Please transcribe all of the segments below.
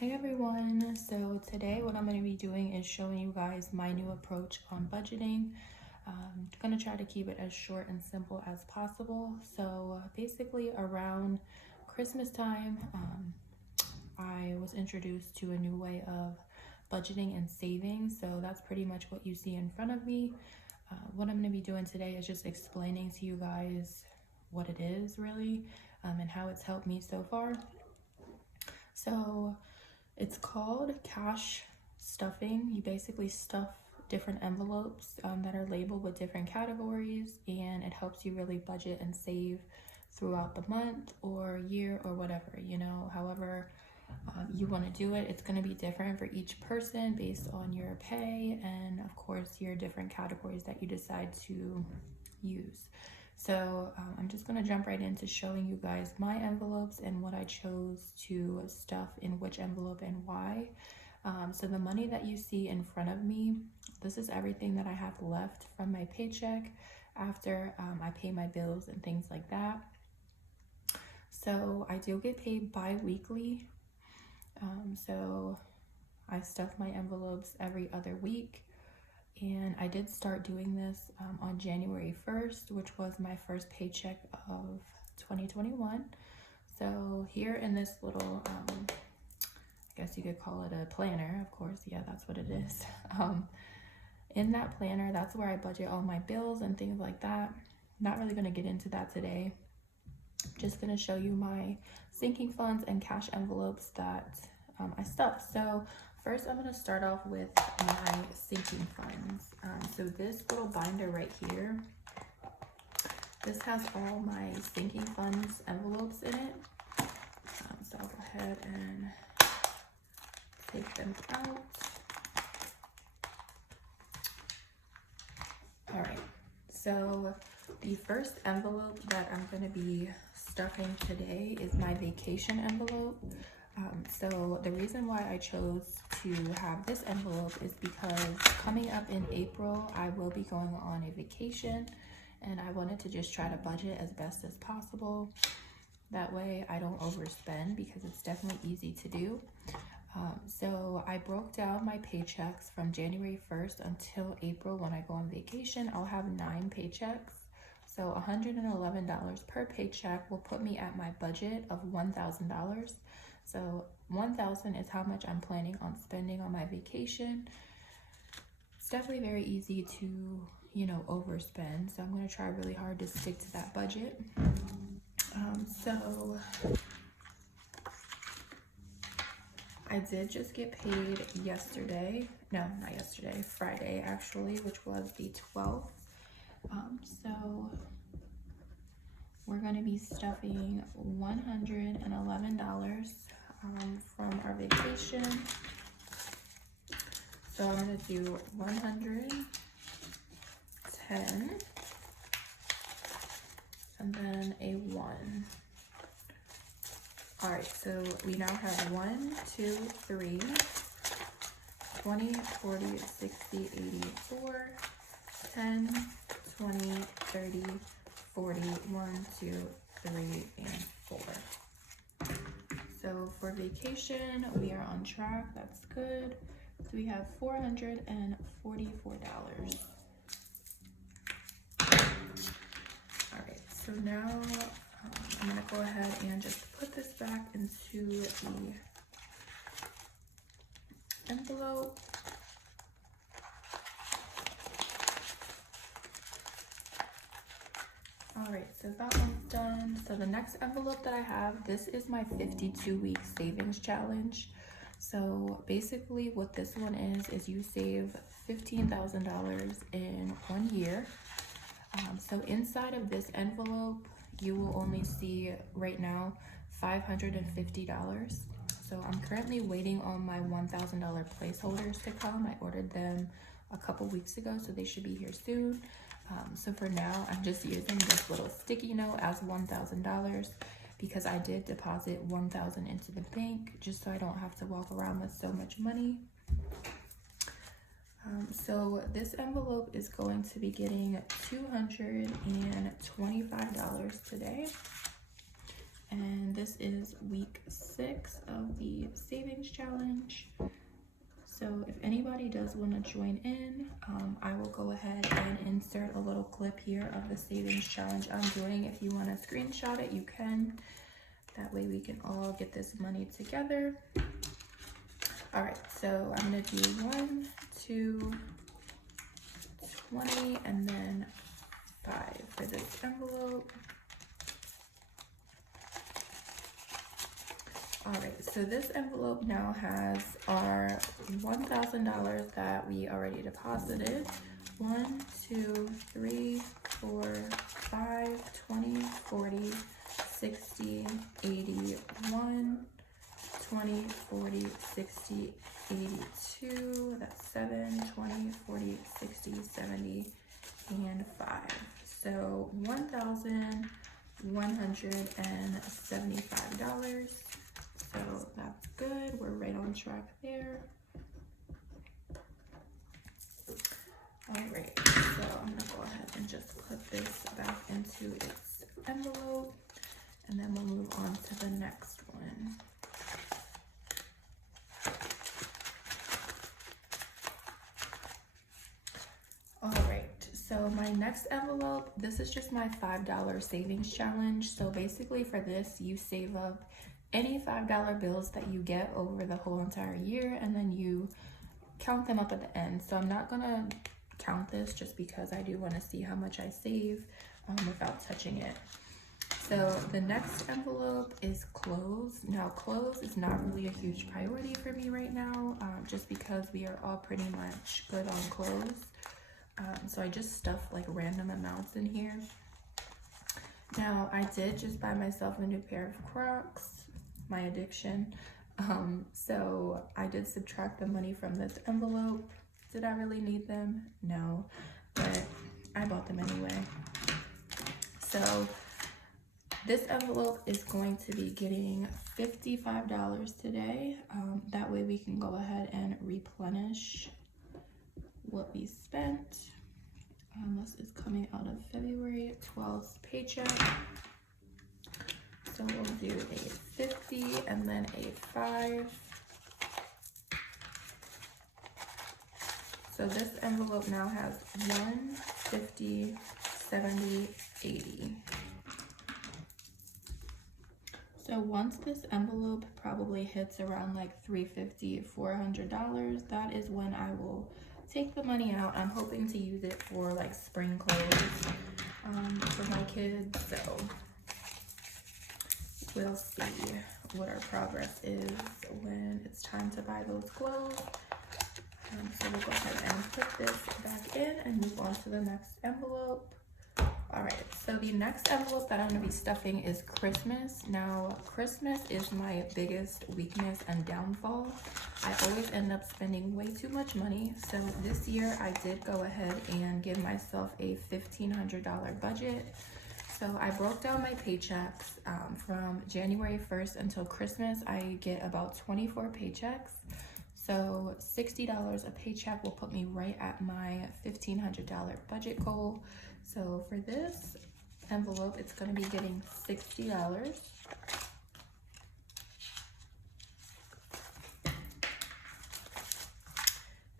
Hey everyone, so today what I'm going to be doing is showing you guys my new approach on budgeting. I'm going to try to keep it as short and simple as possible. So basically around Christmas time, I was introduced to a new way of budgeting and saving. So that's pretty much what you see in front of me. What I'm going to be doing today is just explaining to you guys what it is really and how it's helped me so far. So it's called cash stuffing. You basically stuff different envelopes that are labeled with different categories, and it helps you really budget and save throughout the month or year or whatever, however you want to do it. It's going to be different for each person based on your pay and of course your different categories that you decide to use. So I'm just going to jump right into showing you guys my envelopes and what I chose to stuff in which envelope and why. So the money that you see in front of me, this is everything that I have left from my paycheck after I pay my bills and things like that. So I do get paid bi-weekly. So I stuff my envelopes every other week. And I did start doing this on January 1st, which was my first paycheck of 2021. So here in this little, I guess you could call it a planner, of course. Yeah, that's what it is. In that planner, that's where I budget all my bills and things like that. Not really going to get into that today. Just going to show you my sinking funds and cash envelopes that I stuff. So first, I'm going to start off with my sinking funds. So this little binder right here, this has all my sinking funds envelopes in it. So I'll go ahead and take them out. All right, so the first envelope that I'm going to be stuffing today is my vacation envelope. So the reason why I chose to have this envelope is because coming up in April, I will be going on a vacation, and I wanted to just try to budget as best as possible. That way I don't overspend, because it's definitely easy to do. So I broke down my paychecks from January 1st until April. When I go on vacation, I'll have 9 paychecks. So $111 per paycheck will put me at my budget of $1,000. So $1,000 is how much I'm planning on spending on my vacation. It's definitely very easy to, overspend. So I'm going to try really hard to stick to that budget. So I did just get paid yesterday. No, not yesterday, Friday actually, which was the 12th. So we're going to be stuffing $111 from our vacation. So I'm going to do 110 and then a 1. All right, so we now have 1, 2, 3, 20, 40, 60, 80, 4, 10, 20, 30, 40, 1, 2, 3, and 4. So for vacation, we are on track. That's good. So we have $444. All right, so now I'm gonna go ahead and just put this back into the envelope. All right, so that one's done. So the next envelope that I have, this is my 52-week savings challenge. So basically what this one is you save $15,000 in 1 year. So inside of this envelope, you will only see right now $550. So I'm currently waiting on my $1,000 placeholders to come. I ordered them a couple weeks ago, so they should be here soon. So for now, I'm just using this little sticky note as $1,000 because I did deposit $1,000 into the bank just so I don't have to walk around with so much money. So this envelope is going to be getting $225 today. and this is week 6 of the savings challenge. So if anybody does want to join in, I will go ahead and insert a little clip here of the savings challenge I'm doing. If you want to screenshot it, you can. That way we can all get this money together. All right, so I'm going to do 1, 2, 20, and then 5 for this envelope. All right, so this envelope now has our $1,000 that we already deposited. 1, 2, 3, 4, 5, 20, 40, 60, 80, 1, 20, 40, 60, 82, that's 7, 20, 40, 60, 70, and 5. So $1,175. So that's good, we're right on track there. All right, so I'm gonna go ahead and just put this back into its envelope, and then we'll move on to the next one. All right, so my next envelope, this is just my $5 savings challenge. So basically for this, you save up any $5 bills that you get over the whole entire year, and then you count them up at the end. So I'm not gonna count this just because I do want to see how much I save without touching it. So the next envelope is clothes. Now clothes is not really a huge priority for me right now, just because we are all pretty much good on clothes. So I just stuff like random amounts in here. Now I did just buy myself a new pair of Crocs, my addiction. So I did subtract the money from this envelope. Did I really need them? No, but I bought them anyway. So this envelope is going to be getting $55 today. That way we can go ahead and replenish what we spent. This is coming out of February 12th paycheck. So we'll do a 50 and then a 5. So this envelope now has 1, 50, 70, 80. So once this envelope probably hits around like $350, $400, that is when I will take the money out. I'm hoping to use it for like spring clothes for my kids. So we'll see what our progress is when it's time to buy those clothes. So we'll go ahead and put this back in and move on to the next envelope. All right, so the next envelope that I'm gonna be stuffing is Christmas. Now, Christmas is my biggest weakness and downfall. I always end up spending way too much money. So this year I did go ahead and give myself a $1,500 budget. So I broke down my paychecks from January 1st until Christmas. I get about 24 paychecks. So $60 a paycheck will put me right at my $1,500 budget goal. So for this envelope, it's going to be getting $60.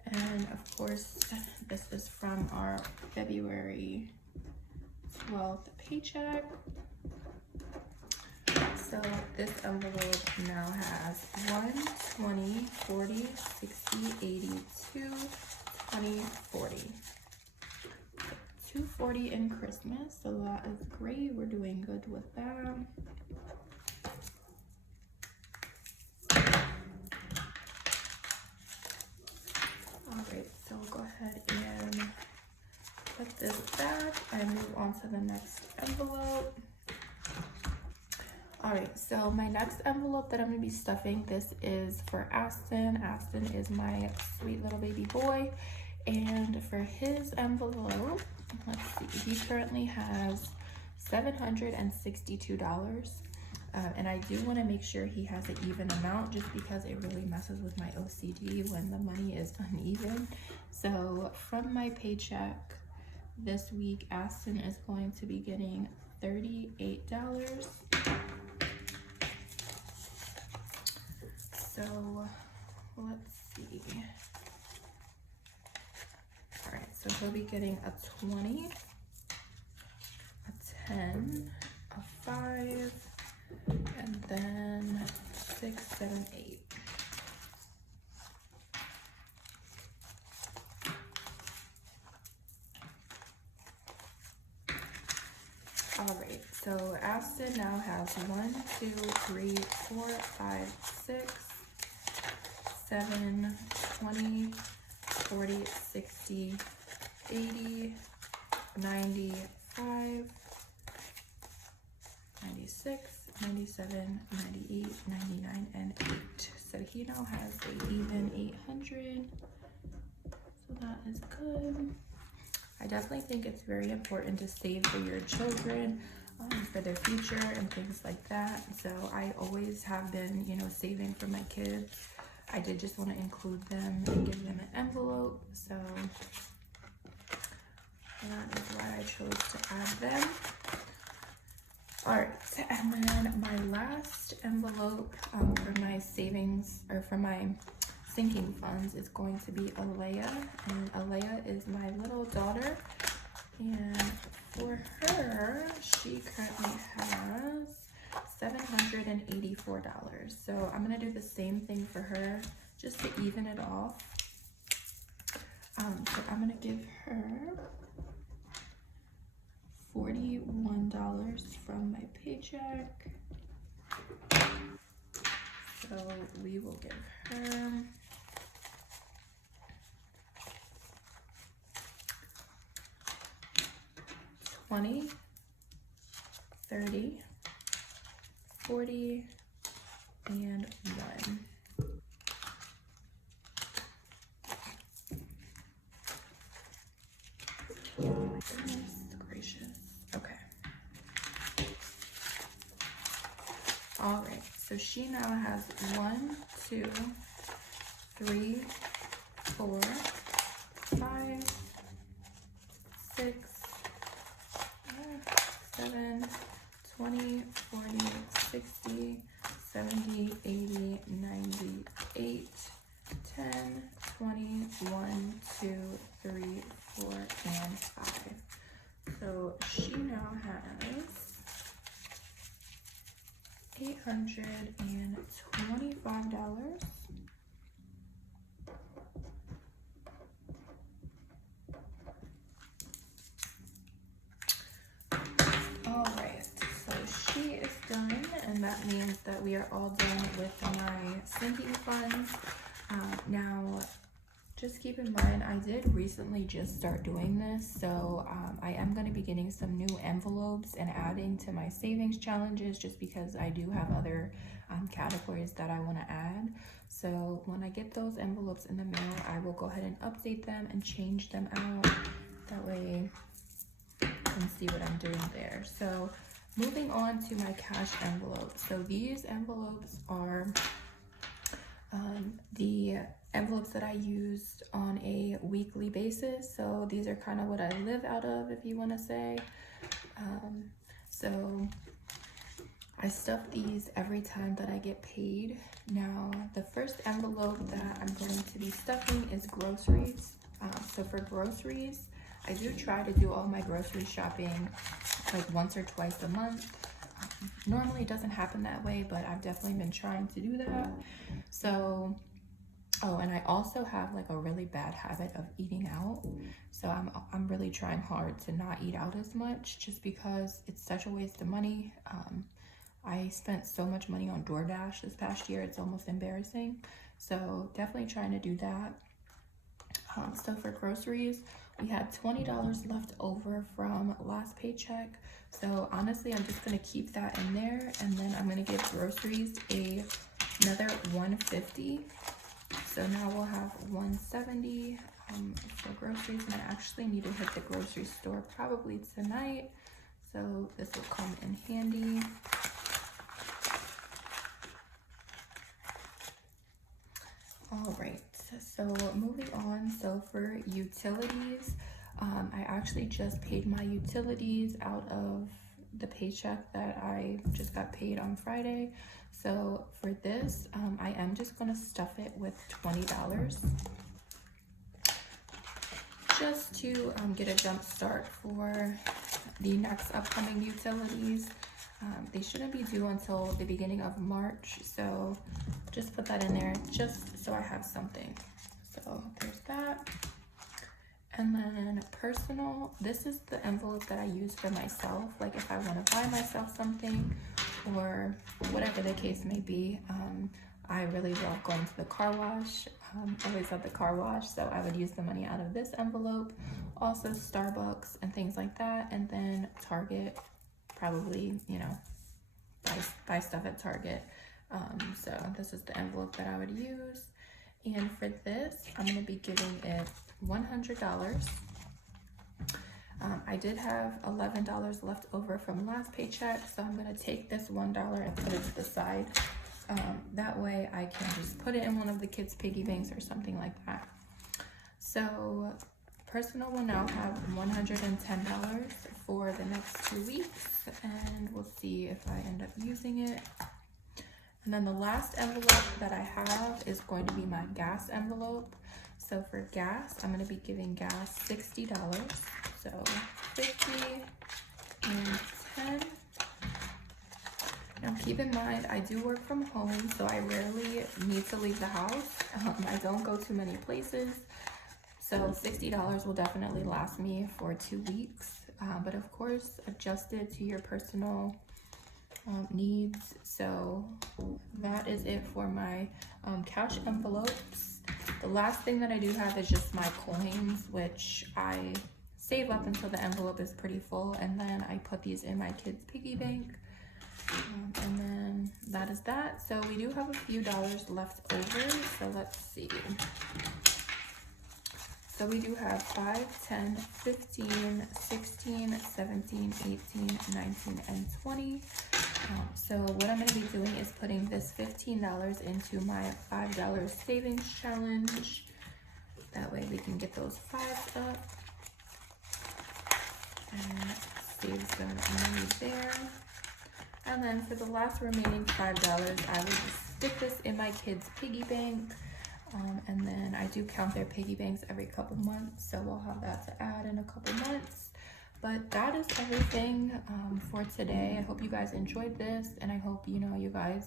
And of course, this is from our February 12th paycheck. So this envelope now has 1, 20, 40, 60, 82, 20, 40. 240 in Christmas, so that is great. We're doing good with that. All right, so we'll go ahead and put this back and move on to the next envelope. All right, so my next envelope that I'm gonna be stuffing, this is for Aston. Aston is my sweet little baby boy. And for his envelope, let's see, he currently has $762. And I do want to make sure he has an even amount just because it really messes with my OCD when the money is uneven. So from my paycheck this week, Aston is going to be getting $38. so let's see. All right, so he'll be getting a 20, a 10, a 5, and then 6, 7, 8. All right, so Aston now has 1, 2, 3, 4, 5, 6, 7, 20, 40, 60, 80, 95, 96, 97, 98, 99, and 8. So he now has an even 800. So that is good. I definitely think it's very important to save for your children, for their future and things like that. So I always have been, you know, saving for my kids. I did just want to include them and give them an envelope. So that is why I chose to add them. All right, and then my last envelope for my savings, or for my sinking funds, is going to be Alea, and Alea is my little daughter, and for her, she currently has $784. So I'm gonna do the same thing for her just to even it off. So I'm gonna give her $41 from my paycheck. So we will give her $20, $30, $40, and $1. Oh my goodness gracious. Okay. All right, so she now has 1, 2, 3, 4, 5, 6, 7, 20, 40, 60, 70, 80, 98, 10, 20, 1, 2, 3, 4, and 5. So she now has $825. All right, so she is done, and that means that we are all done with my sinking funds. Now, just keep in mind, I did recently just start doing this, so I am going to be getting some new envelopes and adding to my savings challenges, just because I do have other categories that I want to add. So when I get those envelopes in the mail, I will go ahead and update them and change them out. That way you can see what I'm doing there. So moving on to my cash envelopes. So these envelopes are the envelopes that I used on a weekly basis. So these are kind of what I live out of, if you want to say. So I stuff these every time that I get paid. Now, the first envelope that I'm going to be stuffing is groceries. So for groceries, I do try to do all my grocery shopping like once or twice a month. Normally it doesn't happen that way, but I've definitely been trying to do that. So, oh, and I also have like a really bad habit of eating out. So I'm really trying hard to not eat out as much, just because it's such a waste of money. I spent so much money on DoorDash this past year, it's almost embarrassing. So definitely trying to do that. So for groceries, we had $20 left over from last paycheck. So honestly, I'm just gonna keep that in there, and then I'm gonna give groceries another $150. So now we'll have $170 for groceries, and I actually need to hit the grocery store probably tonight. So this will come in handy. All right, so moving on. So for utilities, I actually just paid my utilities out of the paycheck that I just got paid on Friday. So for this, I am just gonna stuff it with $20 just to get a jump start for the next upcoming utilities. They shouldn't be due until the beginning of March, so just put that in there just so I have something. So there's that. And then personal, this is the envelope that I use for myself, like if I want to buy myself something or whatever the case may be. I really love going to the car wash. Always at the car wash, so I would use the money out of this envelope. Also Starbucks and things like that. And then Target, probably, you know, buy stuff at Target. So this is the envelope that I would use. And for this, I'm going to be giving it $100. I did have $11 left over from last paycheck, so I'm going to take this $1 and put it to the side. That way I can just put it in one of the kids' piggy banks or something like that. So personal will now have $110 for the next 2 weeks, and we'll see if I end up using it. And then the last envelope that I have is going to be my gas envelope. So for gas, I'm going to be giving gas $60. So 50 and 10. Now keep in mind, I do work from home, so I rarely need to leave the house. I don't go to many places. So $60 will definitely last me for 2 weeks. But of course, adjust it to your personal needs. So that is it for my cash envelopes. The last thing that I do have is just my coins, which I save up until the envelope is pretty full, and then I put these in my kids' piggy bank. And then that is that. So we do have a few dollars left over, so let's see. So we do have 5, 10, 15, 16, 17, 18, 19, and 20. So what I'm going to be doing is putting this $15 into my $5 savings challenge. That way we can get those 5s up. And save some money there. And then for the last remaining $5, I will just stick this in my kids' piggy bank. And then I do count their piggy banks every couple months, so we'll have that to add in a couple months. But that is everything for today. I hope you guys enjoyed this, and I hope, you know, you guys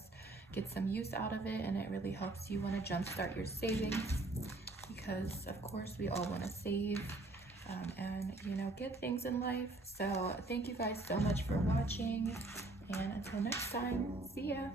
get some use out of it, and it really helps you want to jumpstart your savings, because of course we all want to save and, you know, get things in life. So thank you guys so much for watching, and until next time, see ya.